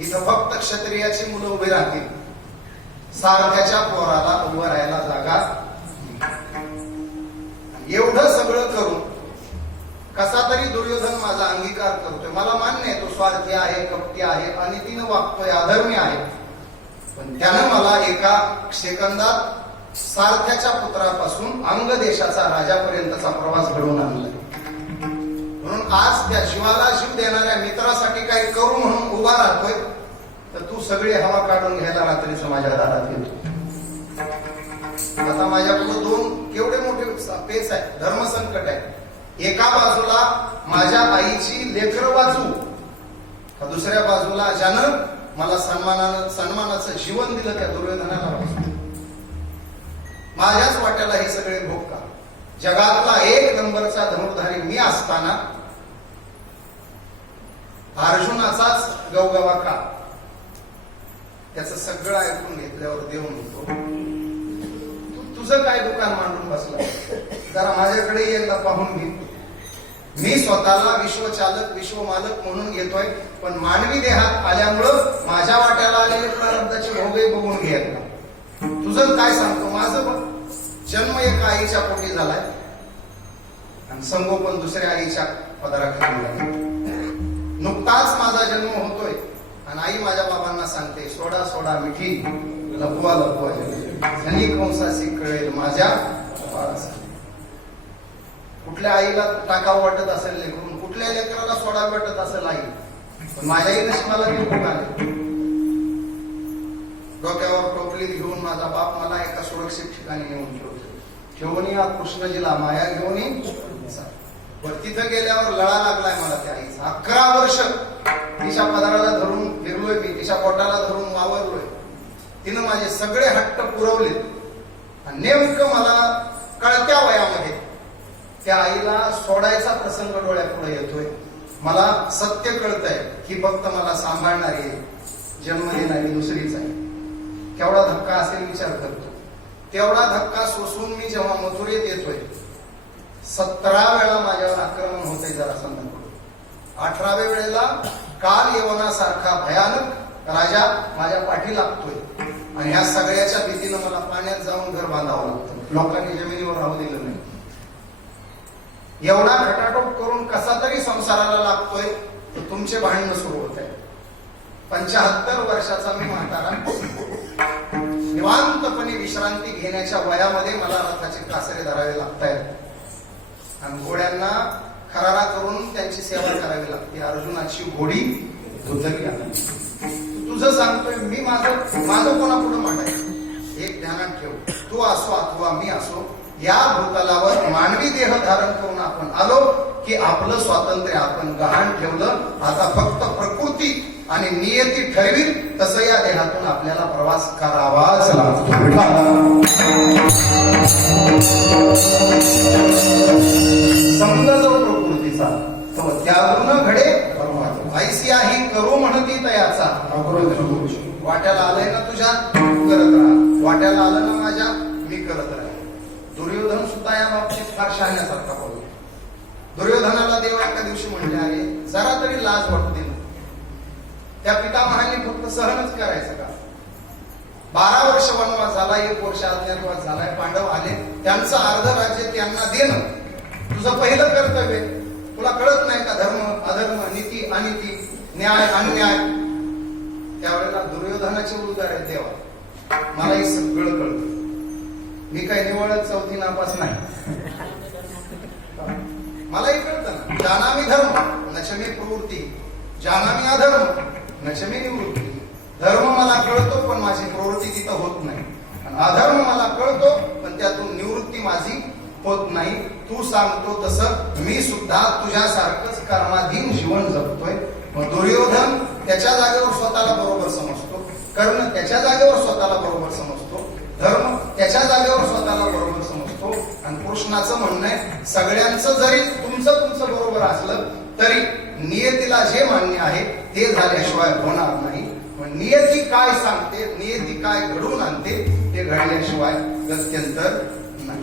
इथं फक्त क्षत्रियाची मुलं उभी राहतील. सारख्याच्या पोराला उभं राहायला जागा एवढं सगळं करून कसा तरी दुर्योधन माझा अंगीकार करतोय. मला मान्य आहे तो स्वार्थी आहे कपटी आहे अनितीनं वागतोय अधर्मी आहे. पण त्यानं मला एका सेकंदात सारथ्याच्या पुत्रापासून अंग देशाचा राजापर्यंतचा प्रवास घडवून आणलाय. म्हणून आज त्या जीवाला जीव देणाऱ्या मित्रासाठी काही करू म्हणून उभा राहतोय तर तू सगळी हवा काढून घ्यायला रात्रीचं माझ्या दारात येतो आता माझ्याकडे दोन केवढे मोठे पेच आहे धर्मसंकट आहे. एका बाजूला माझ्या आईची लेकर बाजू दुसऱ्या बाजूला ज्यानं मला सन्मानानं सन्मानाचं जीवन दिलं त्या दुर्योधनाला माझ्याच वाट्याला हे सगळे भोग का जगातला एक नंबरचा धनुर्धारी मी असताना अर्जुनाचाच गवगवा का त्याच सगळं ऐकून घेतल्यावर देव म्हणतो तू तुझं काय दुकान मांडून बसला? जरा माझ्याकडे एकदा पाहून घे. मी स्वतःला विश्वचालक विश्वमालक म्हणून घेतोय पण मानवी देहात आल्यामुळं माझ्या वाट्याला आलेले प्रारब्धाचे भोगे बघून घेत तुझं काय सांगतो माझं बघ. जन्म एका आईच्या पोटी झालाय. आणि संगोपन दुसऱ्या आईच्या पदाराखाली झालं नुकताच माझा जन्म होतोय. आणि आई माझ्या बाबांना सांगते सोडा सोडा मिठी. लपवा लपवा धनी कंसासी कळेल माझ्या कुठल्या आईला टाकावं वाटत असेल लेकरून कुठल्या लेकराला सोडा वाटत असेल आई? पण माझ्याही नशिबाला ते आले डोक्यावर टोपली घेऊन माझा बाप मला एका सुरक्षित ठिकाणी नेऊन ठेवतो. ठेवून या कृष्णजीला माया घेऊन ये. तिथं गेल्यावर लळा लागलाय मला त्या आईचा अकरा वर्ष तिच्या पदाराला धरून फिरलोय मी तिच्या पोटाला धरून वावरलोय. तिनं माझे सगळे हट्ट पुरवले आणि नेमकं मला कळत्या वयामध्ये त्या आईला सोडायचा प्रसंग डोळ्यापुढे येतोय. मला सत्य कळतंय की फक्त मला सांभाळणारी आहे. जन्म देणारी दुसरीच आहे. केवढा धक्का असेल विचार करतो. तेवढा धक्का सोसून मी जेव्हा मथुरेत येतोय सतरा वेळा माझ्यावर आक्रमण होते जरा संदर्भ अठराव्या वेळेला काल येवनासारखा भयानक राजा माझ्या पाठी लागतोय. आणि ह्या सगळ्याच्या भीतीनं मला पाण्यात जाऊन घर बांधावं लागतं. लोकांनी जमिनीवर राहू दिलं नाही. एवढा घटाटोप करून कसा तरी संसाराला लागतोय तर तुमचे भांडणं सुरू होत आहे पंचाहत्तर वर्षाचा मी म्हातारा. निवांतपणे विश्रांती घेण्याच्या वयामध्ये मला रथाचे कासरे धरावे लागत आहेत आणि घोड्यांना खरारा करून त्यांची सेवा करावी लागते. अर्जुनाची घोडी दुधली तुझं सांगतोय मी माझं माझं कोणापुढे मांडायचं? एक ध्यानात ठेव. तू असो अथवा मी असो या भूतलावर मानवी देह धारण करून आपण आलो की आपलं स्वातंत्र्य आपण गहाण ठेवलं. आता फक्त प्रकृती आणि नियती ठरवी तसं या देहातून आपल्याला प्रवास करावाच लागतो. तयाचा वाट्याला आलंय ना तुझ्या? तू करत राहा. वाट्याला आलं ना माझ्या? मी करत राहा दुर्योधन सुद्धा या बाबतीत फार शहाण्यासारखा बोलतो. दुर्योधनाला देव एका दिवशी म्हणले अरे जरा तरी लाज वाटते त्या पितामहांनी फक्त सहनच करायचं का? बारा वर्ष वनवास झाला एक वर्ष अज्ञानवास झालाय पांडव आले. त्यांचं अर्ध राज्य त्यांना देणं. तुझं पहिलं कर्तव्य तुला कळत नाही का धर्म अधर्म नीती अनिती न्याय अन्याय? त्यावेळेला दुर्योधनाचे उद्गार आहे देवा मला हे सगळं कळतं. मी काही निवडत चौथी नापास नाही. मलाही कळतं ना. जानामी धर्म नशमी प्रवृत्ती. जानामी अधर्म नशमी निवृत्ती. धर्म मला कळतो पण माझी प्रवृत्ती तिथं होत नाही. अधर्म मला कळतो पण त्यातून निवृत्ती माझी होत नाही. तू सांगतो तसं मी सुद्धा तुझ्यासारखंच कर्माधीन जीवन जगतोय. मग दुर्योधन त्याच्या जागेवर स्वतःला बरोबर समजतो. कर्ण त्याच्या जागेवर स्वतःला बरोबर समजतो. धर्म त्याच्या जागेवर स्वतःला बरोबर समजतो. आणि कृष्णाचं म्हणणं आहे सगळ्यांचं जरी तुमचं तुमचं बरोबर असलं तरी नियतीला जे मान्य आहे ते झाल्याशिवाय होणार नाही. पण नियती काय सांगते नियती काय घडवून आणते ते घडल्याशिवाय गत्यंतर नाही.